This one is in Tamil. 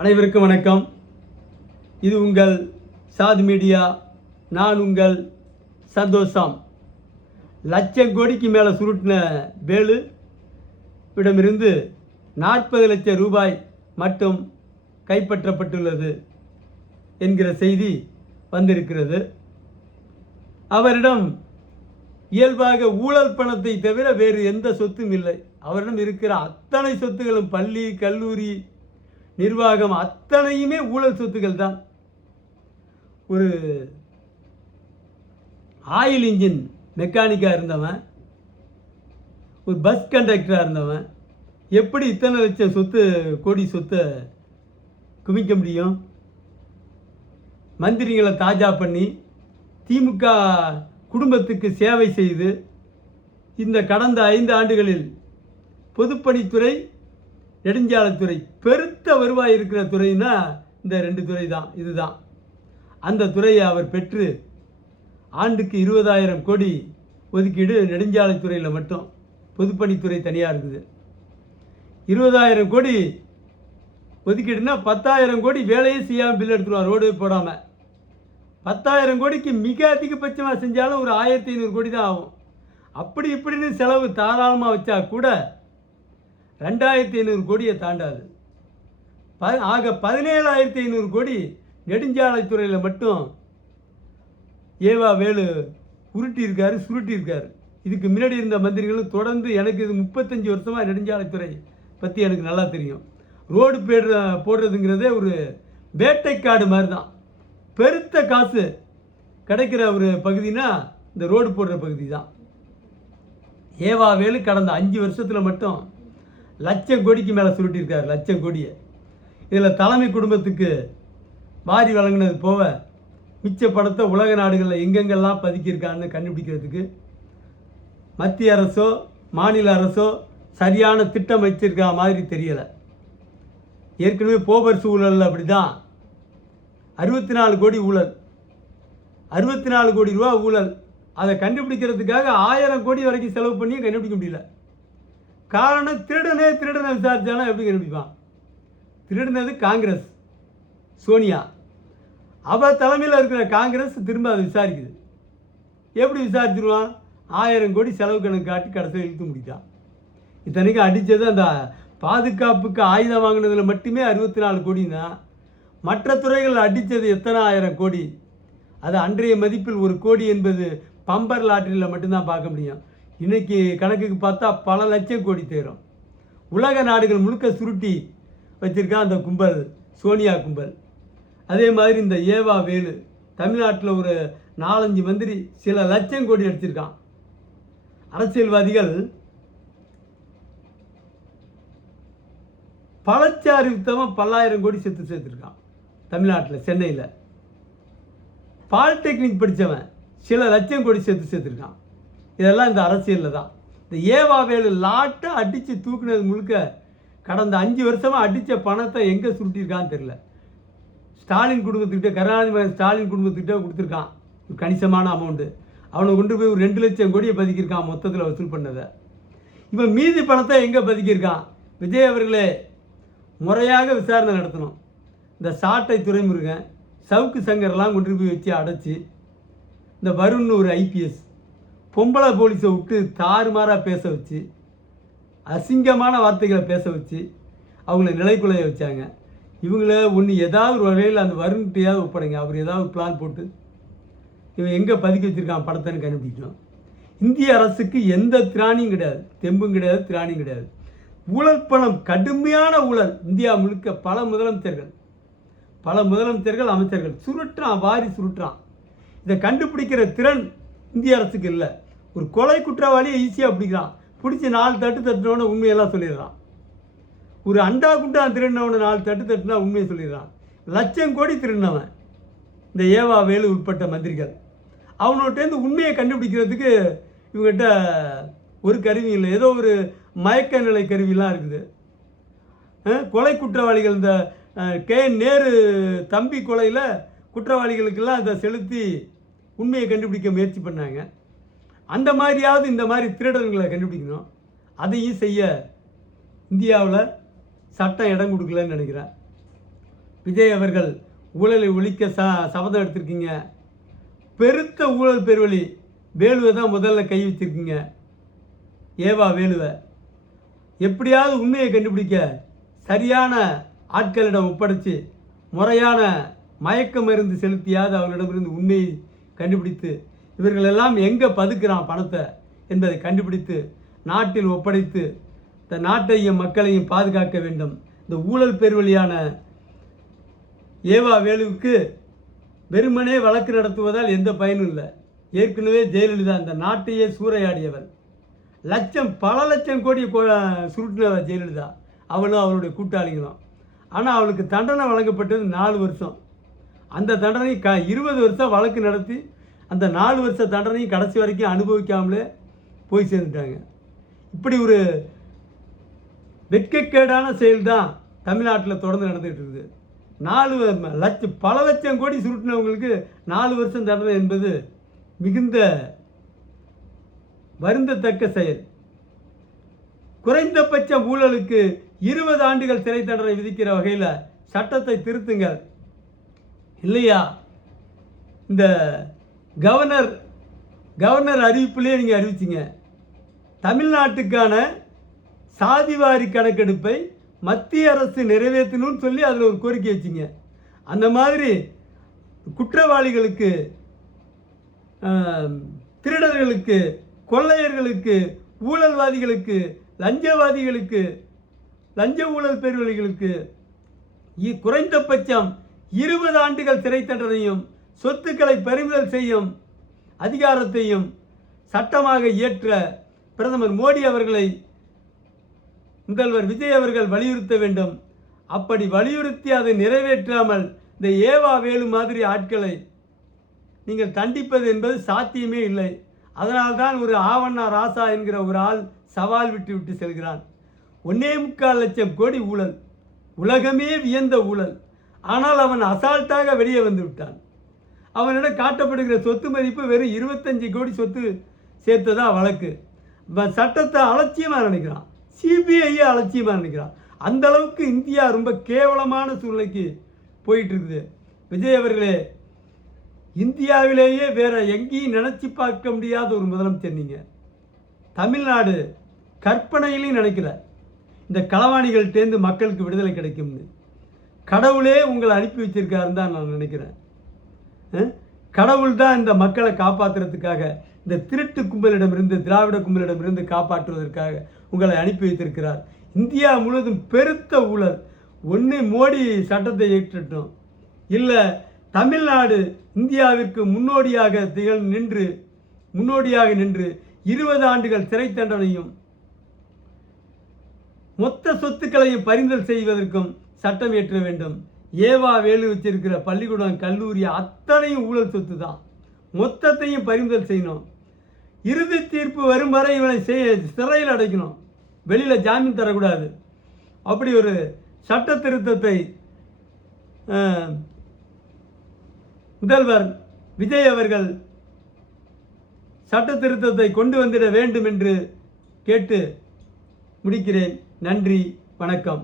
அனைவருக்கும் வணக்கம். இது உங்கள் சாது மீடியா. நான் உங்கள் சந்தோஷம். லட்சம் கோடிக்கு மேலே சுருட்டின வேலு இடமிருந்து 40 லட்சம் ரூபாய் மட்டும் கைப்பற்றப்பட்டுள்ளது என்கிற செய்தி வந்திருக்கிறது. அவரிடம் இயல்பாக ஊழல் பணத்தை தவிர வேறு எந்த சொத்தும் இல்லை. அவரிடம் இருக்கிற அத்தனை சொத்துகளும் பள்ளி, கல்லூரி, நிர்வாகம் அத்தனையுமே ஊழல் சொத்துக்கள் தான். ஒரு ஆயில் இன்ஜின் மெக்கானிக்காக இருந்தவன், ஒரு பஸ் கண்டக்டராக இருந்தவன் எப்படி இத்தனை லட்சம் கோடி சொத்தை குவிக்க முடியும்? மந்திரிகளை தாஜா பண்ணி திமுக குடும்பத்துக்கு சேவை செய்து இந்த கடந்த 5 ஆண்டுகளில் பொதுப்பணித்துறை, நெடுஞ்சாலைத்துறை பெருத்த வருவாய் இருக்கிற துறைன்னா இந்த 2 துறை தான். இதுதான் அந்த துறையை அவர் பெற்று ஆண்டுக்கு 20,000 கோடி ஒதுக்கீடு நெடுஞ்சாலைத்துறையில் மட்டும். பொதுப்பணித்துறை தனியாக இருக்குது. 20,000 கோடி ஒதுக்கீடுனா 10,000 கோடி வேலையே செய்யாமல் பில் எடுத்துருவார், ரோடு போடாமல். 10,000 கோடிக்கு மிக அதிகபட்சமாக செஞ்சாலும் ஒரு 1,500 கோடி தான் ஆகும். அப்படி இப்படின்னு செலவு தாராளமாக வச்சா கூட 2,500 கோடியை தாண்டாது. ஆக 17,500 கோடி நெடுஞ்சாலைத்துறையில் மட்டும் ஏவா வேலு சுருட்டியிருக்காரு. இதுக்கு முன்னாடி இருந்த மந்திரிகளும் தொடர்ந்து, எனக்கு இது 35 வருஷமாக நெடுஞ்சாலைத்துறை பற்றி எனக்கு நல்லா தெரியும். ரோடு போடுறதுங்கிறதே ஒரு வேட்டைக்காடு மாதிரி தான். பெருத்த காசு கிடைக்கிற ஒரு பகுதினா இந்த ரோடு போடுற பகுதி தான். ஏவா வேலு கடந்த 5 வருஷத்தில் மட்டும் 1,00,000 கோடிக்கு மேலே சுருட்டியிருக்காரு. 1,00,000 கோடியை. இதில் தலைமை குடும்பத்துக்கு வாரி வழங்கினது போக மிச்ச பணத்தை உலக நாடுகளில் எங்கெங்கெல்லாம் பதுக்கியிருக்கான்னு கண்டுபிடிக்கிறதுக்கு மத்திய அரசோ மாநில அரசோ சரியான திட்டம் வச்சிருக்கா மாதிரி தெரியலை. ஏற்கனவே போபர்ஸ் ஊழல் அப்படி தான். 64 கோடி ஊழல், 64 கோடி ரூபா ஊழல். அதை கண்டுபிடிக்கிறதுக்காக 1000 கோடி வரைக்கும் செலவு பண்ணியும் கண்டுபிடிக்க முடியல. காரணம், திருடனை விசாரிச்சாலும் எப்படி கண்டுபிடிப்பான்? திருடினது காங்கிரஸ், சோனியா. அவள் தலைமையில் இருக்கிற காங்கிரஸ் திரும்ப அதை விசாரிக்குது. எப்படி விசாரிச்சிருவான்? 1000 கோடி செலவு கணக்கு காட்டி கடைசியில் இழுத்து முடித்தான். இத்தனைக்கும் அடித்தது அந்த பாதுகாப்புக்கு ஆயுதம் வாங்கினதில் மட்டுமே 64 கோடினா, மற்ற துறைகள் அடித்தது எத்தனை 1000 கோடி? அது அன்றைய மதிப்பில் 1 கோடி என்பது பம்பர் லாட்டரியில் மட்டும்தான் பார்க்க முடியும். இன்றைக்கி கணக்குக்கு பார்த்தா பல லட்சம் கோடி தேரும். உலக நாடுகள் முழுக்க சுருட்டி வச்சுருக்கா அந்த கும்பல், சோனியா கும்பல். அதே மாதிரி இந்த ஏவா வேலு தமிழ்நாட்டில் ஒரு 4-5 மந்திரி சில லட்சம் கோடி அடிச்சிருக்கான். அரசியல்வாதிகள் பழச்சாறு வித்தவன் 10,000 கோடி சேர்த்துருக்கான் தமிழ்நாட்டில். சென்னையில் பாலிடெக்னிக் படித்தவன் சில லட்சம் கோடி சேர்த்துருக்கான். இதெல்லாம் இந்த அரசியலில் தான். இந்த ஏவா வேலு லாட்டை அடித்து தூக்குனது முழுக்க கடந்த 5 வருஷமாக அடித்த பணத்தை எங்கே சுருட்டியிருக்கான்னு தெரில. ஸ்டாலின் குடும்பத்துக்கிட்ட, கருணாநிதி ஸ்டாலின் குடும்பத்துக்கிட்ட கொடுத்துருக்கான் ஒரு கணிசமான அமௌண்ட்டு. அவனை கொண்டு போய் ஒரு 2 லட்சம் கோடியை பதுக்கியிருக்கான் மொத்தத்தில் வசூல் பண்ணதை. இவன் மீதி பணத்தை எங்கே பதுக்கியிருக்கான்? விஜய் அவர்களே முறையாக விசாரணை நடத்தணும். இந்த சாட்டை துறைமுருகன், சவுக்கு சங்கர்லாம் கொண்டு போய் வச்சு அடைச்சி, இந்த வருண் ஒரு ஐபிஎஸ் பொம்பளை போலீஸை விட்டு தாறுமாறாக பேச வச்சு, அசிங்கமான வார்த்தைகளை பேச வச்சு அவங்கள நிலைக்குலைய வச்சாங்க. இவங்கள ஒன்று ஏதாவது ஒரு வகையில் அந்த வருண்கிட்டையாவது ஒப்படைங்க. அவர் ஏதாவது பிளான் போட்டு இவன் எங்கே பதுக்கி வச்சுருக்கான் படத்தைன்னு கண்டுபிடிக்கணும். இந்திய அரசுக்கு எந்த திராணியும் கிடையாது, தெம்பும் கிடையாது, திராணியும் கிடையாது. ஊழல் பணம், கடுமையான ஊழல். இந்தியா முழுக்க பல முதலமைச்சர்கள், அமைச்சர்கள் சுருட்டுறான், வாரி சுருட்டுறான். இதை கண்டுபிடிக்கிற திறன் இந்திய அரசுக்கு இல்லை. ஒரு கொலை குற்றவாளியை ஈஸியாக பிடிக்கிறான். பிடிச்சி 4 தட்டு தட்டினோன்னு உண்மையெல்லாம் சொல்லிடுறான். ஒரு அண்டா குண்டா திருடினவனை 4 தட்டு தட்டுனா உண்மையை சொல்லிடுறான். 1,00,000 கோடி திருடினவன் இந்த ஏவா வேலு உட்பட்ட மந்திரிகள். அவனோட்டேருந்து உண்மையை கண்டுபிடிக்கிறதுக்கு இவங்ககிட்ட ஒரு கருவி இல்லை. ஏதோ ஒரு மயக்க நிலை கருவிலாம் இருக்குது. கொலை குற்றவாளிகள், இந்த நேரு தம்பி கொலையில் குற்றவாளிகளுக்கெல்லாம் அதை செலுத்தி உண்மையை கண்டுபிடிக்க முயற்சி பண்ணாங்க. அந்த மாதிரியாவது இந்த மாதிரி திருடர்களை கண்டுபிடிக்கணும். அதையும் செய்ய இந்தியாவில் சட்டம் இடம் கொடுக்கலன்னு நினைக்கிறேன். விஜய் அவர்கள் ஊழலை ஒழிக்க சபதம் எடுத்திருக்கீங்க. பெருத்த ஊழல் பெருவழி வேலுவை தான் முதல்ல கை வச்சிருக்கீங்க. ஏவா வேலுவை எப்படியாவது உண்மையை கண்டுபிடிக்க சரியான ஆட்களிடம் ஒப்படைச்சு முறையான மயக்க மருந்து செலுத்தியாவது அவர்களிடமிருந்து உண்மையை கண்டுபிடித்து இவர்களெல்லாம் எங்கே பதுக்கிறான் பணத்தை என்பதை கண்டுபிடித்து நாட்டில் ஒப்படைத்து இந்த நாட்டையும் மக்களையும் பாதுகாக்க வேண்டும். இந்த ஊழல் பெருவழியான ஏவா வேலுவுக்கு வெறுமனே வழக்கு நடத்துவதால் எந்த பயனும் இல்லை. ஏற்கனவே ஜெயலலிதா இந்த நாட்டையே சூறையாடியவர். பல லட்சம் கோடி சுருட்டினவர் ஜெயலலிதா, அவளும் அவளுடைய கூட்டாளிகளும். ஆனால் அவளுக்கு தண்டனை வழங்கப்பட்டது 4 வருஷம். அந்த தண்டனை 20 வருஷம் வழக்கு நடத்தி அந்த 4 வருஷ தண்டனையும் கடைசி வரைக்கும் அனுபவிக்காமலே போய் சேர்ந்துட்டாங்க. இப்படி ஒரு வெட்கக்கேடான செயல் தான் தமிழ்நாட்டில் தொடர்ந்து நடந்துகிட்டு இருக்குது. பல லட்சம் கோடி சுருட்டினவங்களுக்கு 4 வருஷம் தண்டனை என்பது மிகுந்த வருந்தத்தக்க செயல். குறைந்தபட்ச ஊழலுக்கு 20 ஆண்டுகள் சிறை தண்டனை விதிக்கிற வகையில் சட்டத்தை திருத்துங்கள். இல்லையா இந்த கவர்னர் அறிவிப்பிலே நீங்கள் அறிவிச்சிங்க, தமிழ்நாட்டுக்கான சாதிவாரி கணக்கெடுப்பை மத்திய அரசு நிறைவேற்றணும்னு சொல்லி அதில் ஒரு கோரிக்கை வச்சிங்க. அந்த மாதிரி குற்றவாளிகளுக்கு, திருடர்களுக்கு, கொள்ளையர்களுக்கு, ஊழல்வாதிகளுக்கு, லஞ்சவாதிகளுக்கு, லஞ்ச ஊழல் பெருவழிகளுக்கு குறைந்தபட்சம் 20 ஆண்டுகள் சிறை தண்டனையும் சொத்துக்களை பறிமுதல் செய்யும் அதிகாரத்தையும் சட்டமாக இயற்ற பிரதமர் மோடி அவர்களை முதல்வர் விஜய் அவர்கள் வலியுறுத்த வேண்டும். அப்படி வலியுறுத்தி அதை நிறைவேற்றாமல் இந்த ஏவா வேலு மாதிரி ஆட்களை நீங்கள் தண்டிப்பது என்பது சாத்தியமே இல்லை. அதனால்தான் ஒரு ஆவண்ணா ராசா என்கிற ஒரு ஆள் சவால் விட்டு செல்கிறான். 1.25 லட்சம் கோடி ஊழல், உலகமே வியந்த ஊழல். ஆனால் அவன் அசால்ட்டாக வெளியே வந்து விட்டான். அவனிடம் காட்டப்படுகிற சொத்து மதிப்பு வெறும் 25 கோடி சொத்து சேர்த்ததா வழக்கு. சட்டத்தை அலட்சியமாக நினைக்கிறான், சிபிஐயை அலட்சியமாக நினைக்கிறான். அந்த அளவுக்கு இந்தியா ரொம்ப கேவலமான சூழ்நிலைக்கு போயிட்டு இருக்குது. விஜய் அவர்களே, இந்தியாவிலேயே வேற எங்கேயும் நினச்சி பார்க்க முடியாத ஒரு முதலமைச்சர் நீங்கள். தமிழ்நாடு கற்பனையிலையும் நினைக்கல இந்த களவாணிகள்டேருந்து மக்களுக்கு விடுதலை கிடைக்கும்னு. கடவுளே உங்களை அனுப்பி வச்சிருக்காருன்னு தான் நான் நினைக்கிறேன். கடவுள் தான் இந்த மக்களை காப்பாற்றுறதுக்காக, இந்த திருட்டு கும்பலிடமிருந்து, திராவிட கும்பலிடமிருந்து காப்பாற்றுவதற்காக உங்களை அனுப்பி வைத்திருக்கிறார். இந்தியா முழுவதும் பெருத்த ஊழல். ஒன்று மோடி சட்டத்தை ஏற்றட்டும், இல்லை தமிழ்நாடு இந்தியாவிற்கு முன்னோடியாக நின்று 20 ஆண்டுகள் சிறை தண்டனையும் மொத்த சொத்துக்களையும் பறிமுதல் செய்வதற்கும் சட்டம் இயற்ற வேண்டும். ஏவா வேலு வச்சிருக்கிற பள்ளிக்கூடம், கல்லூரி அத்தனையும் ஊழல் சொத்து தான். மொத்தத்தையும் பறிமுதல் செய்யணும். இறுதி தீர்ப்பு வரும் வரை இவனை சிறையில் அடைக்கணும், வெளியில் ஜாமீன் தரக்கூடாது. அப்படி ஒரு சட்ட திருத்தத்தை முதல்வர் விஜய் அவர்கள் சட்ட திருத்தத்தை கொண்டு வந்திட வேண்டும் என்று கேட்டு முடிக்கிறேன். நன்றி, வணக்கம்.